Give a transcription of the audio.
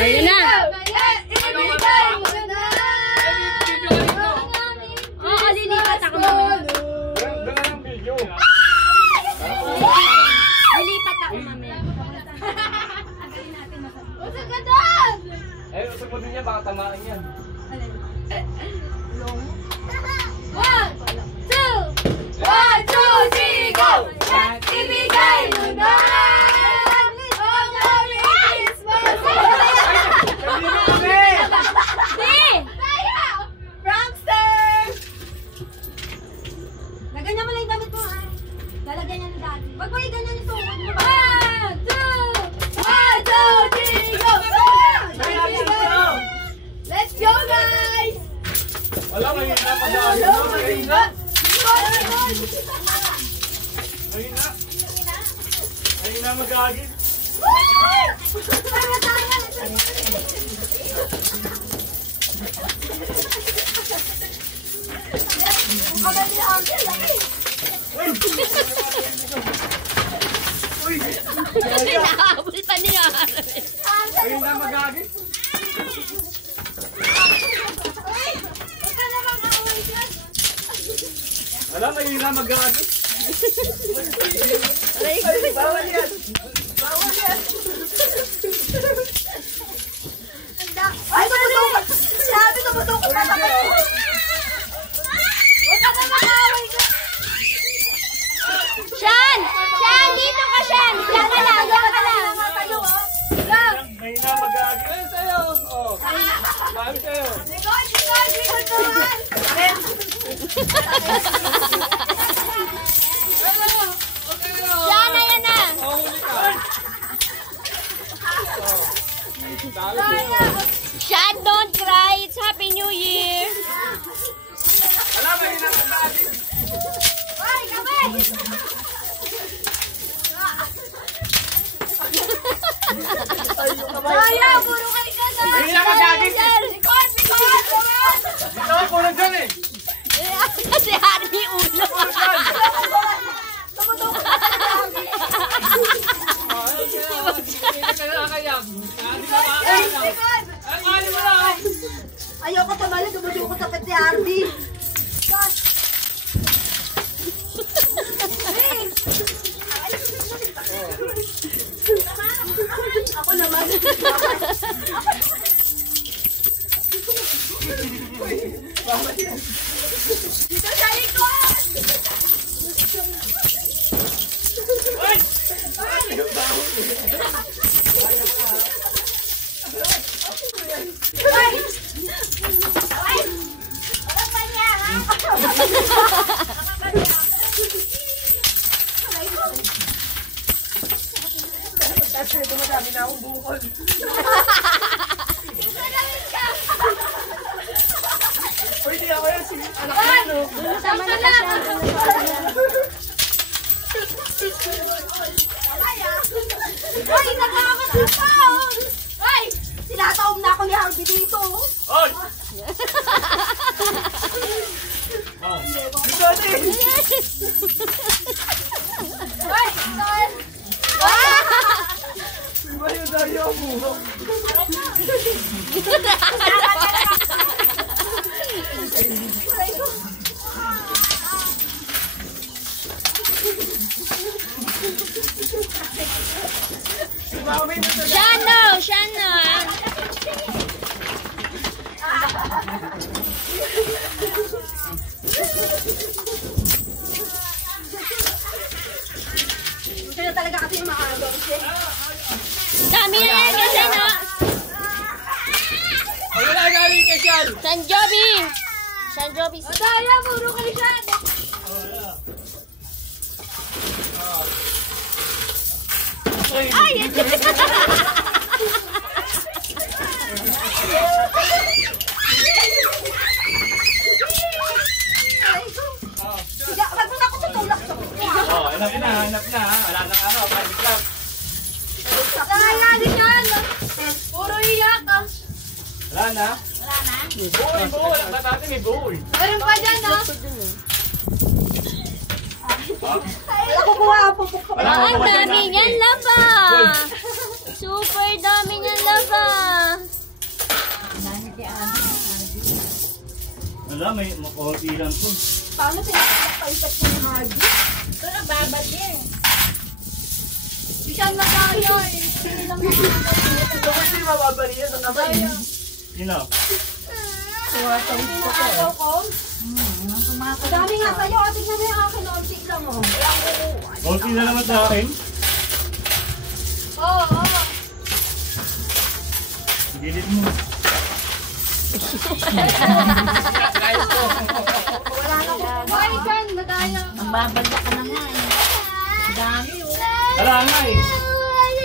Ayun na. Oo, lilipat ako mamaya. Lilipat ako mamaya. Usap ka doon! Eh, usap mo din yan, baka tamaan yan. One, two, three, go! Ibigay mo na! Ang aming Christmas! Kaya! Prankster! Naganyan mo lang yung damit mo, ha? Lalagyan niya ng dati. Wag mo iganyan yung tuhod mo. One, two, three, go! Let's go, guys! Wala, mahina pa daan. Mahina! Mahina mag-agin. Nakahabol pa niya. Mahina mag-agin. Wala, mahina mag-agin. Bawal yan. Bawal yan. Ay, tumutok! Sabi, tumutok ka pa naman! Huwag ka na makaway ka! Sean! Sean! Dito ka, Sean! Diyan ka lang! Diyan ka lang! Mahina mag-agin. Ayun sa'yo. Oh. Mahal sa'yo. Likod! Likod! Likod naman! Sean, ayan na! Huli ka. Sean, don't cry! It's Happy New Year! Wala, mahina mag-agin. Ay, kape! Kaya, puro kayo ka na! Mahina mag-agin. Likod! Likod! Likod! Ito, puro dyan eh. Si Harvey ulo! Tumutok ka pa namin! Likod! Ayoko tumali, tumutok ko tapat si Harvey. Ako naman. Dito sa likod! Kasi dumadami na akong bukol. Pwede ako yan si anak ko, no? Sama na ka, Sean! Ay, nakakataon! Ay! Sinataom na ako ni Harvey dito. Oy! Oh, dito din! Ay! Iba yung daya mo. Sean, no! Sean, no! Gusto na talaga kasi yung maagaw siya. Dami na yan kasi, no? Wala galing kay Sean. San Joby! San Joby. Daya, puro kayo siya. Ay! Sige, wag mo na ako tutulak sa Oh, hanap na. Wala nang ano, magic lang. Daya, di yan. Puro iyak. Wala na? Buo. Wala natin may buo. Meron pa dyan, no? Wala ko kuha, pupuk ka pa. Ang dami niyan, lava! Super dami niyan, lava! Wala, may makonti lang po. Paano pinapaipat ko yung hard disk? Ito na babad eh. Bisan na tayo eh. Hindi lang Ito kasi mababali yan ang kamay. Sino? Pinakasaw ko. Ang dami nga sa'yo. Tignan mo yung akin. Onti lang oh. Konti na naman sa akin. Oo, oo. Gilid mo. Wala na ko. Hoy, Jan, madaya. Ang babad ka na nga eh. Dami oh. Wala nga eh.